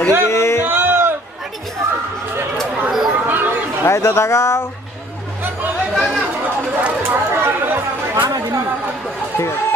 এদিকে এই তো তাকাও। ঠিক আছে।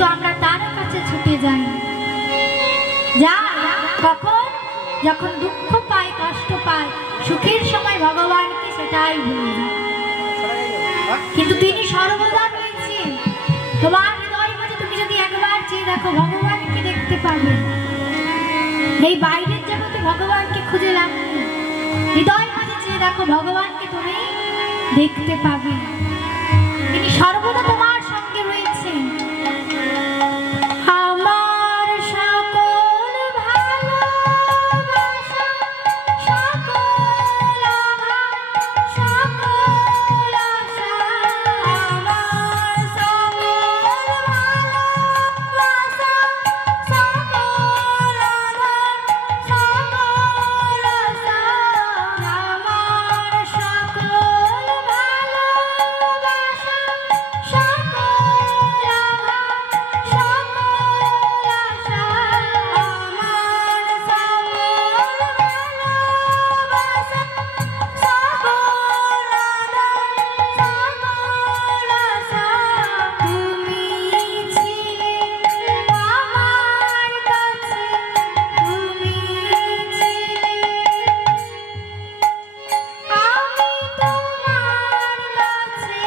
কিন্তু আমরা তার কাছে ছুটে যাই। যা কখন? যখন দুঃখ পায়, কষ্ট পায়, সুখের সময় ভগবানকে সেটাই ভুলে যায়। কিন্তু তিনি সর্বদা রয়েছেন তোমার হৃদয় মাঝে। তুমি যদি একবার চেয়ে দেখো, ভগবানকে দেখতে পাবে। এই বাইরের জগতে ভগবানকে খুঁজে লাভ নেই, হৃদয় মাঝে চেয়ে দেখো, ভগবানকে তুমি দেখতে পাবে। তিনি সর্বদা তোমার সঙ্গে রয়েছেন। আমার সকল ভালোবাসা, সকল সকল আশা, আমার সকল ভালোবাসা, সকল সকল আশা, আমার সকল ভালোবাসা, সকল সকল আশা, আমার সকল ভালোবাসা, সকল আশা, তুমি ছিলে আমার কাছে, তুমি ছিলে, আমি তোমার কাছে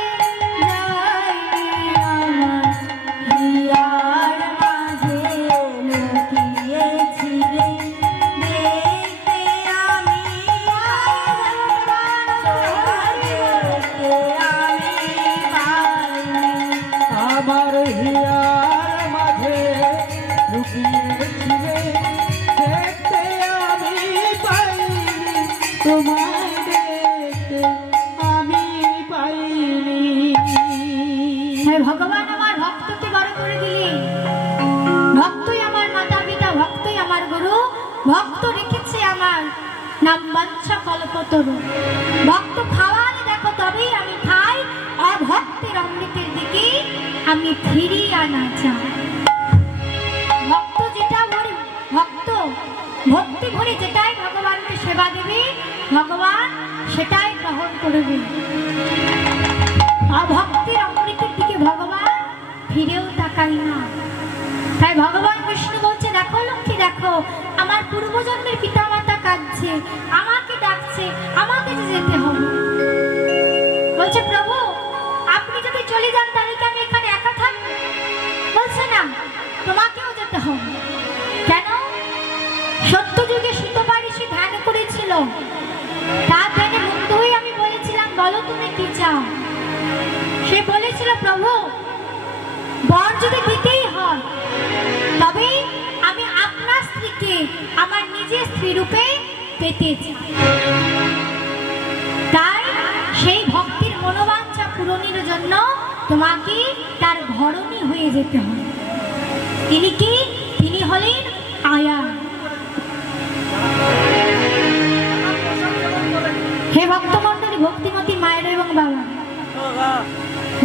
যাইনি, আমার হিয়ার মাঝে লুকিয়েছিলে, দেখতে আমি আমার হিয়ার মাঝে লুকিয়েছিলে, দেখতে আমি পাইনি, তোমায় দেখতে আমি পাইনি। হে ভগবান, আমার ভক্তকে বড় করে দিলেন। ভক্তই আমার মাতা পিতা, ভক্তই আমার গুরু, ভক্ত রেখেছে আমার নাম বাঞ্ছা কল্পতরু। ভক্ত খাওয়ালে দেখো তবেই আমি খাই, অভক্তের অমৃতের দিকে আমি ফিরিয়ে আনা চাই। ভক্ত যেটা ভক্ত ভক্তি ভরে যেটাই ভগবানকে সেবা দেবে, ভগবান সেটাই গ্রহণ করবে। অভক্তির অমৃতের দিকে ভগবান ফিরেও তাকাই না। তাই ভগবান বিষ্ণু বলছে, দেখো লক্ষ্মী, দেখো আমার পূর্বজন্মের পিতা মাতা কাঁদছে, আমাকে ডাকছে, আমাকে যে যেতে হবে। বলছে, প্রভু আপনি যদি চলে যান তাহলে কি আমি এখানে একা থাকবো? বলছে না, তোমাকেও যেতে হবে। কেন? সত্যযুগে সুতপা ঋষি ধ্যান করেছিল, তার ধ্যানে মুগ্ধ হয়ে আমি বলেছিলাম, বলো তুমি কি চাও? সে বলেছিল, প্রভু বর যদি দিতেই হয় তবে আমি আপনার স্ত্রীকে আমার নিজের স্ত্রী রূপে পেতে চাই। তাই সেই ভক্তির মনোবাঞ্ছা পূরণের জন্য তোমাকে তার ঘরণী হয়ে যেতে হবে। তিনি কি? তিনি হলেন আয়া। হে ভক্তমণ্ডলী, ভক্তিমতী মায়ের এবং বাবা,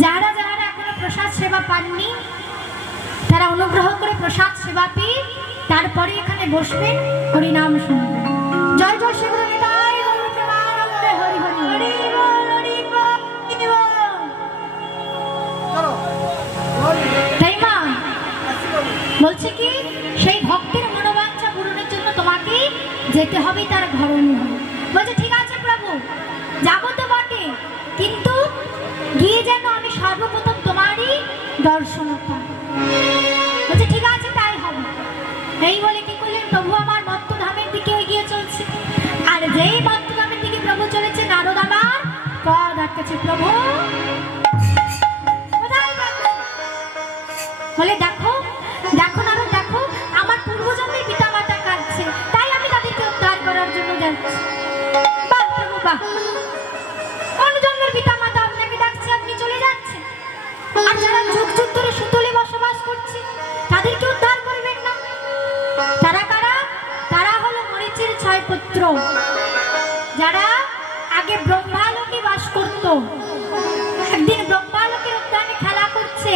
যারা যারা এখনো প্রসাদ সেবা পাননি তারা অনুগ্রহ করে প্রসাদ সেবা পেয়ে তারপরে এখানে বসবেন, হরিনাম শুনবেন। জয় জয় শ্রী গুরু নিতাই গৌর প্রেমানন্দে, হরি হরি হরি বল, হরি বল, হরি বল। তাই মা বলছে কি, সেই ভক্তের মনোবাঞ্ছা পূরণের জন্য তোমাকে যেতে হবে তার ঘরণী হয়ে। বলছে, ঠিক আছে প্রভু, যাবো তো বটে, কিন্তু গিয়ে যেন আমি সর্বপ্রথম তোমারই দর্শন পাই। বলছে, ঠিক আছে তাই হবে। এই বলে কি করলেন, প্রভু আমার মত্তধামের দিকে এগিয়ে চলছে। আর যেই মত্তধামের দিকে প্রভু চলেছে, নারদ আমার পদ আটকেছে। প্রভু কোথায় যাচ্ছ? বলে, দেখো দেখো নারদ, দেখো আমার পূর্বজন্মের পিতা মাতা কাঁদছে, তাই আমি তাদেরকে উদ্ধার করার জন্য যাচ্ছি। বাহ প্রভু বাহ, অনুজন্মের পিতা মাতা আপনাকে ডাকছে, আপনি চলে যাচ্ছেন। আর যারা যুগ যুগ ধরে সুতলে বসবাস করছে তাদেরকে উদ্ধার করবেন না? তারা কারা? তারা হলো মরিচের 6 পুত্র, যারা আগে ব্রহ্মালোকে বাস করত। একদিন ব্রহ্মালোকের উদ্যানে খেলা করছে,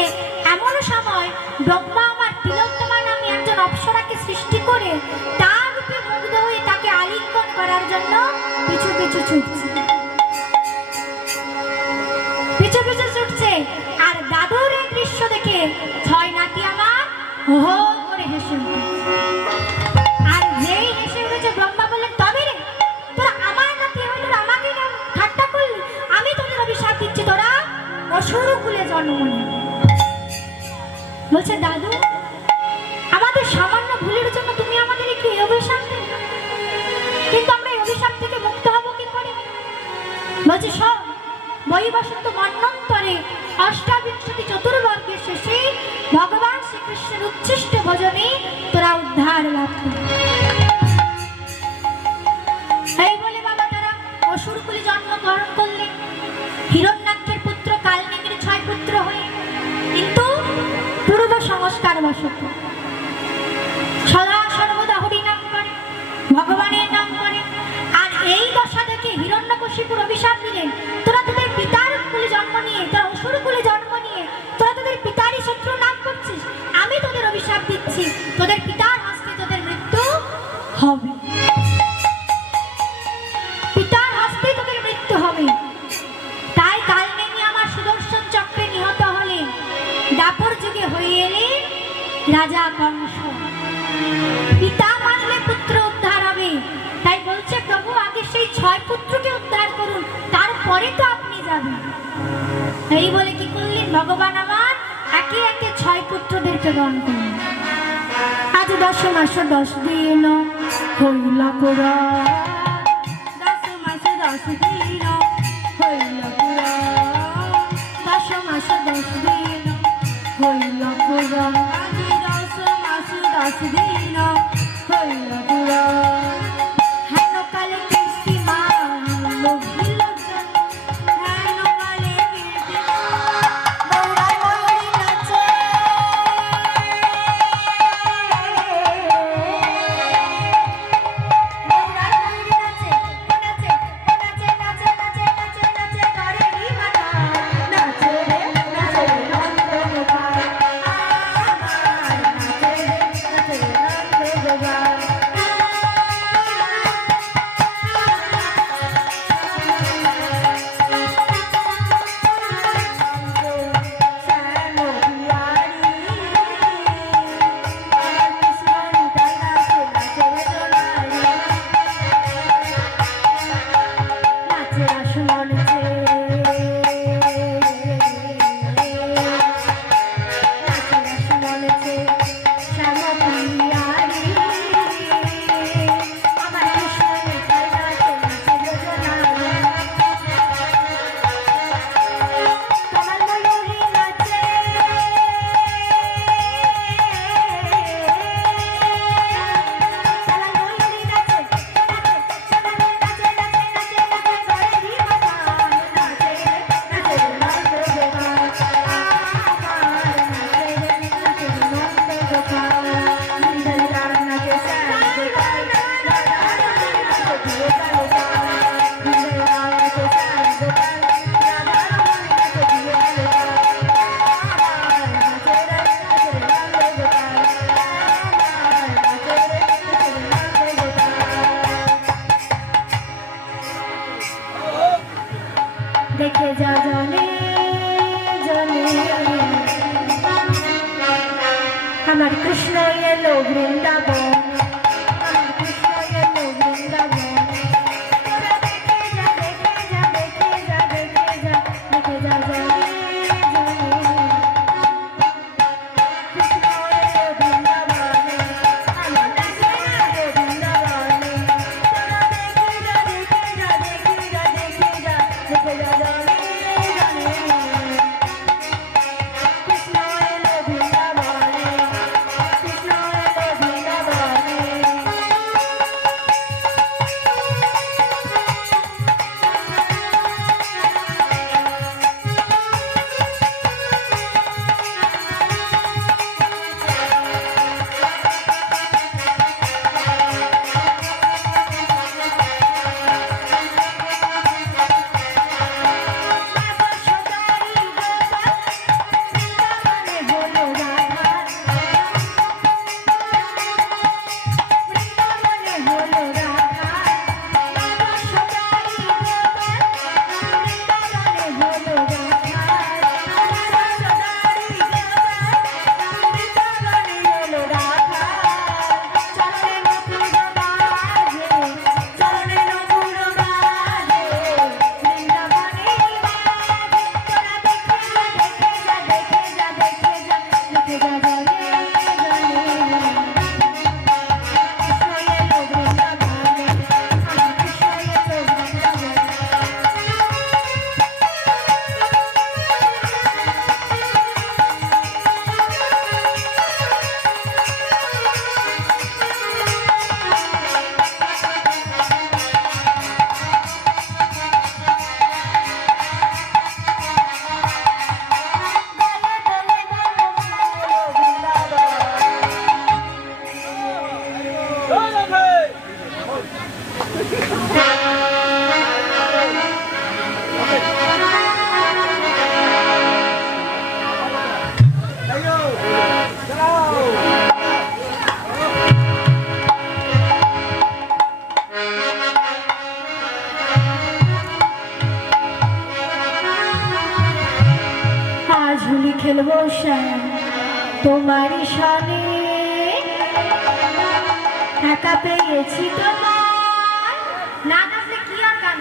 এমন সময় ব্রহ্মা আমার তিলোত্তমা নামে একজন অপ্সরাকে সৃষ্টি করে তার রূপে মুগ্ধ হয়ে তাকে আলিঙ্গন করার জন্য পিছু পিছু ছুটছে, পিছু পিছু ছুটছে। আর দাদুর এই দৃশ্য দেখে 6 নাতি আমার হো করে হেসে উঠেছে। আর যেই হেসে উঠেছে ব্রহ্মা বললেন, তবে রে তোরা আমার নাতি হয়ে তোরা আমাকে না ঠাট্টা করলি, আমি তোদের অভিশাপ দিচ্ছি, তোরা অসুর কুলে জন্ম নিবি। বলছে দাদু, আমাদের সামান্য ভুলের জন্য তুমি আমাদের কি অভিশাপ দিলে? কিন্তু আমরা এই অভিশাপ থেকে মুক্ত হব কি করে? বলছে সব বৈবসন্ত মন্বন্তরে অষ্টাবিংশতি চতুর্বর্গের শেষে ভগবান শ্রীকৃষ্ণের উচ্ছিষ্ট ভজনে তোরা উদ্ধার লাভ করবি। এই বলে বাবা তারা অসুরকুলে জন্মগ্রহণ করলেন হিরণ্যাক্ষের পুত্র কালনেমির 6 পুত্র হয়ে। কিন্তু পূর্ব সংস্কার বশত সদা সর্বদা হরি নাম করে, ভগবানের নাম করে। আর এই দশা দেখে হিরণ্যকশিপুর অভিশাপ দিলেন, তোরা তোদের পিতার কুলে জন্ম নিয়ে, তোরা অসুর কুলে জন্ম নিয়ে তোরা তোদের পিতারই শত্রু নাম করছিস, আমি তোদের অভিশাপ দিচ্ছি, তোদের পিতার হস্তে তোদের মৃত্যু হবে, পিতার হস্তে তোদের মৃত্যু হবে। তাই কালনেমি আমার সুদর্শন চক্রে নিহত হলেন, দাপর যুগে হয়ে এলেন রাজা কংস। পিতা মানলে পুত্র উদ্ধার হবে, তাই বলছে প্রভু আগে সেই 6 পুত্রকে উদ্ধার করুন, তারপরে তো আপনি যাবেন। এই বলে কি করলেন ভগবান আমার একে একে 6 পুত্রদেরকে দান করলেন। আজ 10 মাস 10 দিন হইল পুরা, 10 মাস 10 দিন হইল পুরা, 10 মাস 10 দিন হইল পুরা, আজ 10 মাস 10 দিন হইল পুরা। হেন কালে কীর্তিমান লোভিল জন, হেন কালে কীর্তিমান দৌড়ায় ময়ূরী নাচে, দৌড়ায় ময়ূরী নাচে, নাচে নাচে নাচে নাচে নাচে নাচে করে রি মাতা, নাচে রে নাচে নন্দ গোপাল, নাচে রে নাচে নন্দ গোপাল। দেখে যা জানে জানে আমার কৃষ্ণ এলো বৃন্দাবন, আমার কৃষ্ণ এলো বৃন্দাবন, তোরা দেখে যা দেখে যা দেখে যা দেখে যা দেখে যা জানে জানে কৃষ্ণ এলো বৃন্দাবনে, আমার কৃষ্ণ এলো বৃন্দাবনে, তোরা দেখে যা দেখে যা দেখে যা দেখে যা দেখে যা জানে জানে কৃষ্ণ এলো বৃন্দাবনে, কৃষ্ণ এলো বৃন্দাবনে। খেলবো শ্যাম তোমারই সনে, একা পেয়েছি তোমার। না নাচলে কি আর গান?